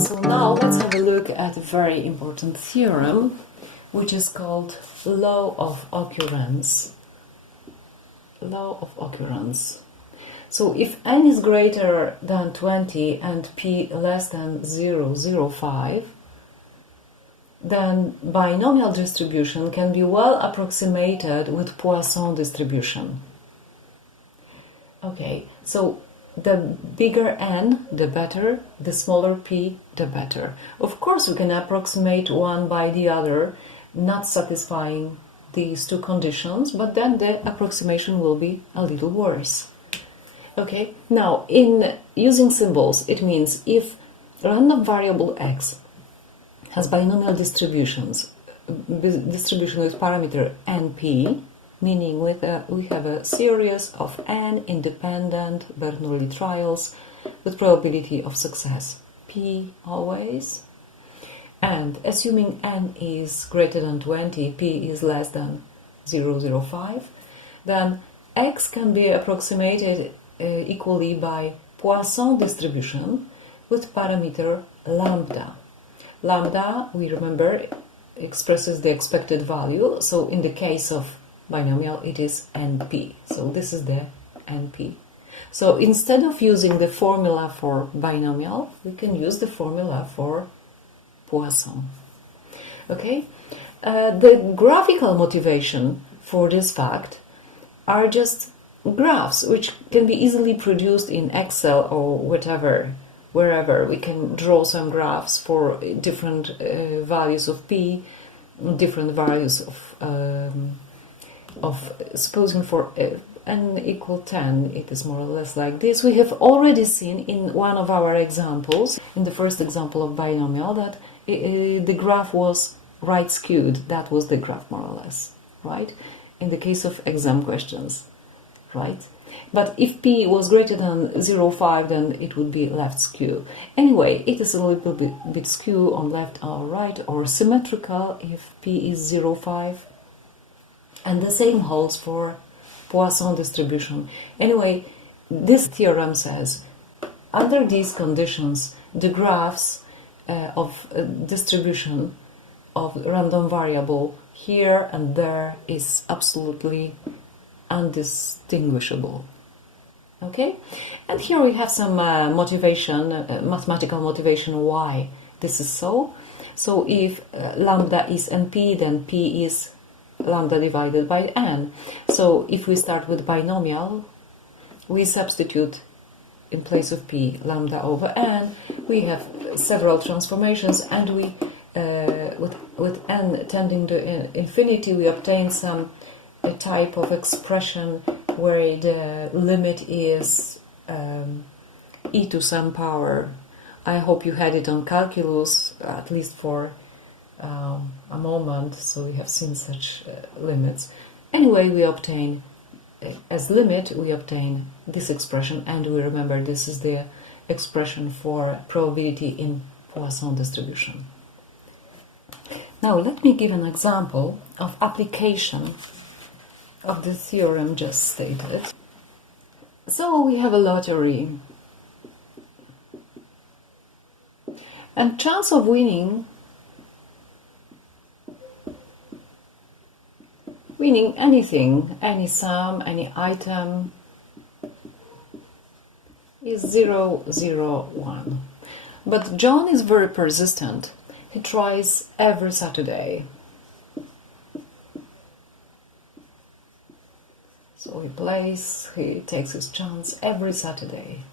So now let's have a look at a very important theorem, which is called law of occurrence. Law of occurrence. So if n is greater than 20 and p less than 0.05, then binomial distribution can be well approximated with Poisson distribution. Okay, so the bigger n, the better, the smaller p, the better. Of course, we can approximate one by the other, not satisfying these two conditions, but then the approximation will be a little worse. Okay, now in using symbols, it means if random variable x has binomial distribution with parameter np, meaning we have a series of n independent Bernoulli trials with probability of success p always, and assuming n is greater than 20, p is less than 0.05, then x can be approximated equally by Poisson distribution with parameter lambda. Lambda, we remember, expresses the expected value, so in the case of binomial it is np. So this is the np. So instead of using the formula for binomial, we can use the formula for Poisson. Okay, the graphical motivation for this fact are just graphs which can be easily produced in Excel or whatever, wherever. We can draw some graphs for different values of p, different values of supposing for n equal 10, it is more or less like this. We have already seen in one of our examples, in the first example of binomial, that the graph was right skewed. That was the graph more or less, right? In the case of exam questions, right? But if p was greater than 0.5, then it would be left skew. Anyway, it is a little bit skew on left or right, or symmetrical if p is 0.5. And the same holds for Poisson distribution. Anyway, this theorem says, under these conditions, the graphs of distribution of random variable here and there is absolutely undistinguishable. Okay, and here we have some motivation, mathematical motivation why this is so. So if lambda is np, then p is lambda divided by n. So if we start with binomial, we substitute in place of p lambda over n. We have several transformations, and we with n tending to infinity, we obtain a type of expression where the limit is e to some power. I hope you had it on calculus, at least for a moment, so we have seen such limits. Anyway, we obtain, as limit, we obtain this expression, and we remember this is the expression for probability in Poisson distribution. Now let me give an example of application of the theorem just stated. So we have a lottery, and chance of winning anything, any sum, any item, is 0.01. But John is very persistent. He tries every Saturday. So he plays, he takes his chance every Saturday.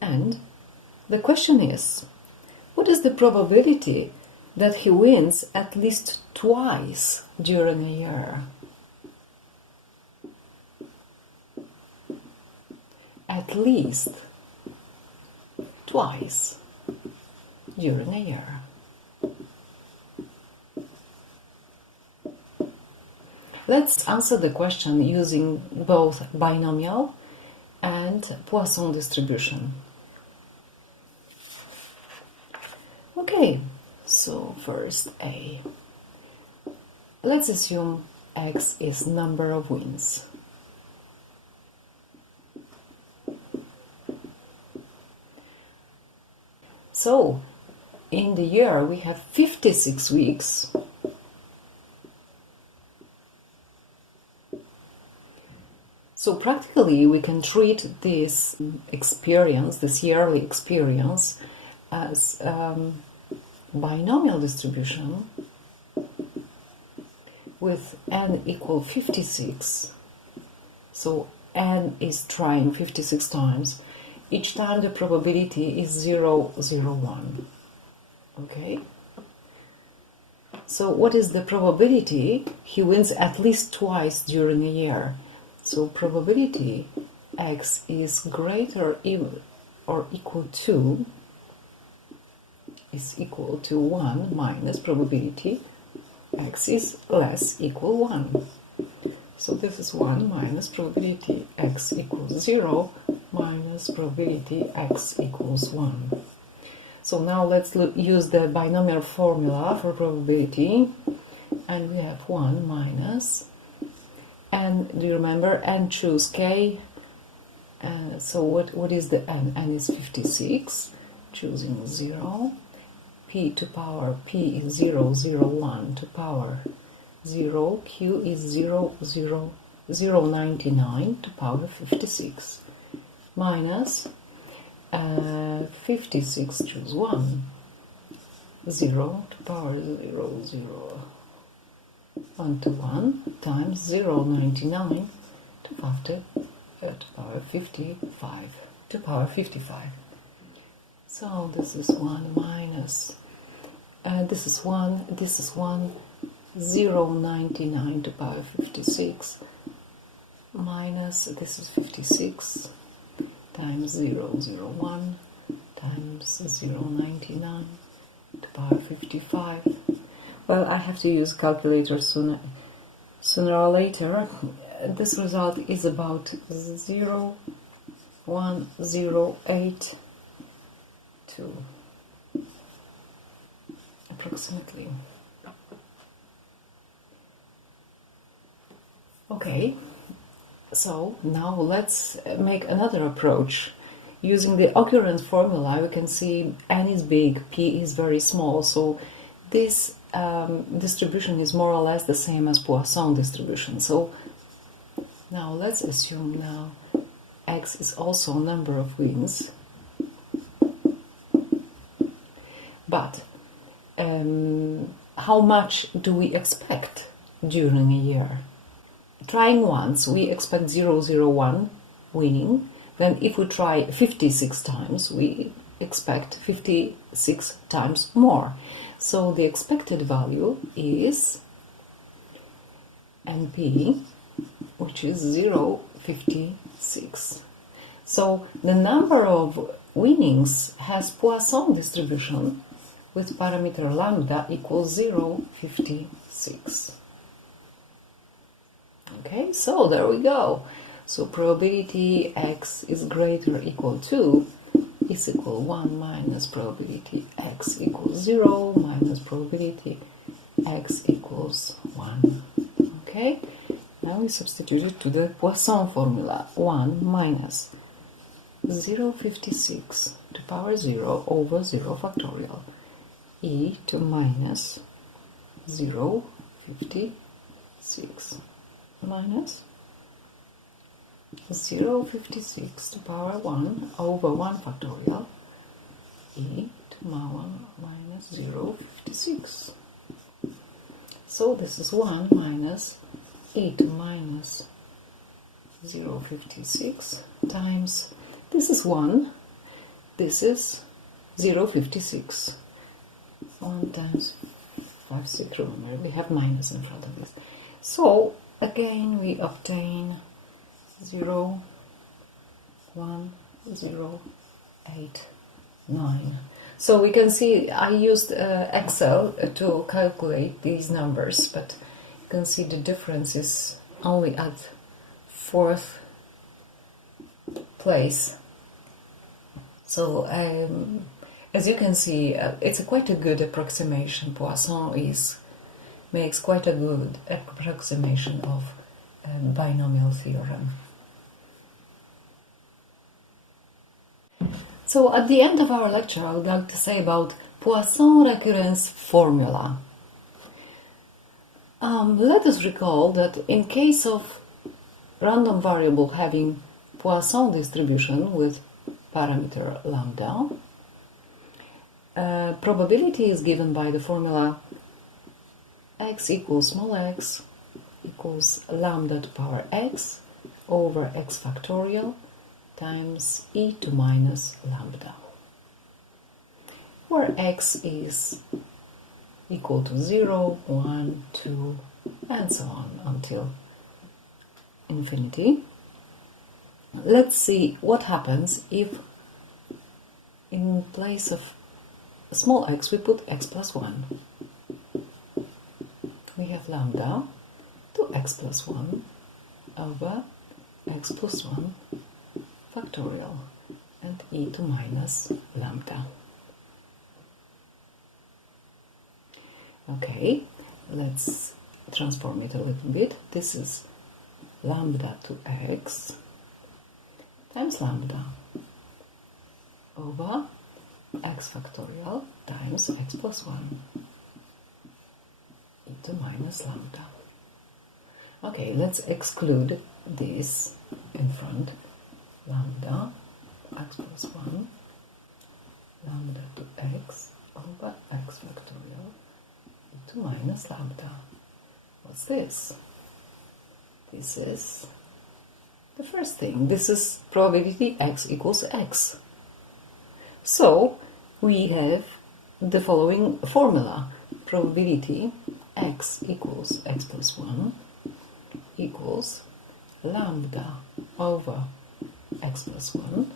And the question is, what is the probability that he wins at least twice during a year? At least twice during a year. Let's answer the question using both binomial and Poisson distribution. Okay, so first A. let's assume x is number of wins. So, in the year we have 56 weeks. So practically we can treat this experience, this yearly experience, as binomial distribution with n equal 56. So n is trying 56 times. Each time the probability is 0, 0, 1. Okay? So what is the probability? He wins at least twice during a year. So probability x is greater or equal to 1 minus probability x is less equal 1. So this is 1 minus probability x equals 0 minus probability x equals 1. So now let's use the binomial formula for probability, and we have 1 minus, and do you remember, n choose k, so what is the n? N is 56, choosing 0, p to power, p is 0, 0, 1 to power 0, q is 0, 0, 0, 99 to power 56, minus 56, choose 1, 0 to power 0, 0, 1 to 1, times 0, 99 to power 55, to power 55. So this is 1 minus, this is 1, 0, 99 to power 56, minus, this is 56, times 0, 0, 1, times 0, 99 to power 55. Well, I have to use calculator sooner or later. This result is about 0, 1, 0, 8, 2, approximately. Okay, so now let's make another approach. Using the occurrence formula, we can see n is big, p is very small, so this distribution is more or less the same as Poisson distribution. So now let's assume now x is also number of wins, but how much do we expect during a year? Trying once, we expect 0, 0, 1 winning. Then if we try 56 times, we expect 56 times more. So the expected value is NP, which is 0.56. So the number of winnings has Poisson distribution with parameter lambda equals 0.56. Okay, so there we go. So probability x is greater or equal to is equal 1 minus probability x equals 0 minus probability x equals 1. Okay, now we substitute it to the Poisson formula. 1 minus 0.56 to power 0 over 0 factorial e to minus 0.56 minus 0.56 to power 1 over 1 factorial e to minus 0.56. So this is 1 minus e to minus 0.56 times, this is 1, this is 0.56. 1 times 5, 6, remember we have minus in front of this. So again we obtain 0, 1, 0, 8, 9. So we can see I used Excel to calculate these numbers, but you can see the difference is only at 4th place. So as you can see, it's quite a good approximation. Poisson is makes quite a good approximation of binomial theorem. So at the end of our lecture, I would like to say about Poisson recurrence formula. Let us recall that in case of random variable having Poisson distribution with parameter lambda, probability is given by the formula x equals small x equals lambda to power x over x factorial times e to minus lambda, where x is equal to 0, 1, 2, and so on until infinity. Let's see what happens if in place of small x we put x plus 1. We have lambda to x plus 1 over x plus 1 factorial and e to minus lambda. Okay, let's transform it a little bit. This is lambda to x times lambda over x factorial times x plus 1 e to minus lambda. Okay, let's exclude this in front. Lambda x plus 1 lambda to x over x factorial e to minus lambda. What's this? This is the first thing. This is probability x equals x. So we have the following formula. Probability x equals x plus 1 equals lambda over x plus 1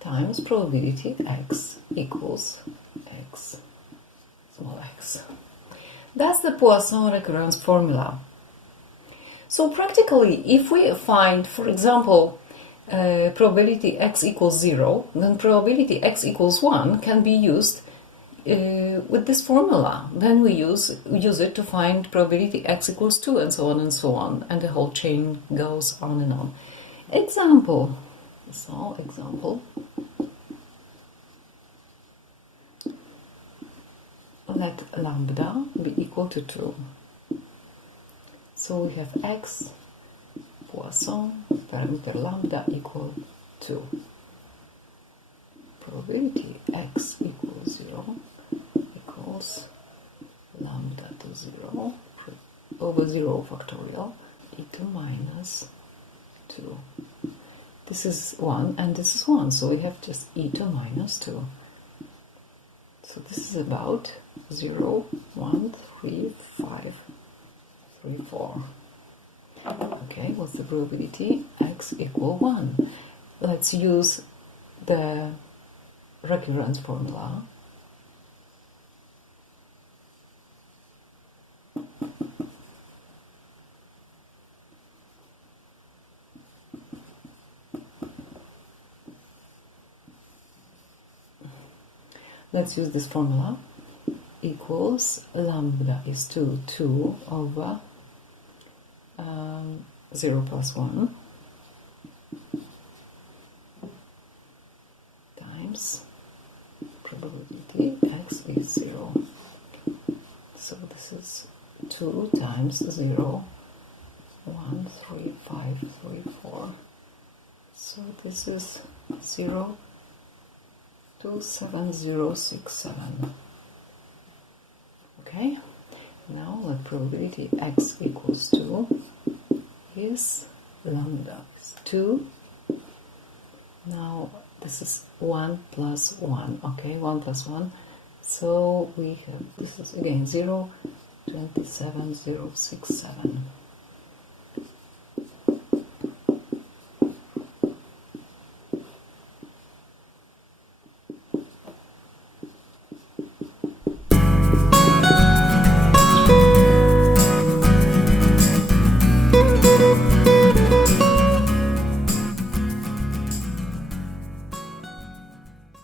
times probability x equals x small x. That's the Poisson recurrence formula. So practically, if we find, for example, probability x equals 0, then probability x equals 1 can be used with this formula. Then we use it to find probability x equals 2 and so on and so on, and the whole chain goes on and on. Example. So, example. Let lambda be equal to 2. So we have x Poisson parameter lambda equal 2. Probability x equals 0 equals lambda to 0 over 0 factorial e to minus 2. This is 1 and this is 1, so we have just e to minus 2. So this is about 0, 1, 3, 5, 3, 4. Okay, what's the probability? X equal 1. Let's use the recurrence formula. Let's use this formula. Equals lambda is 2 over 0 plus 1 times probability x is 0. So this is 2 times 0, 1, 3, 5, 3, 4. So this is 0, 2, 7, 0, 6, 7. Okay, now let probability x equals 2 is lambda is 2. Now this is 1 plus 1, okay, 1 plus 1. So we have, this is again 0, 27, 0, 6, 7.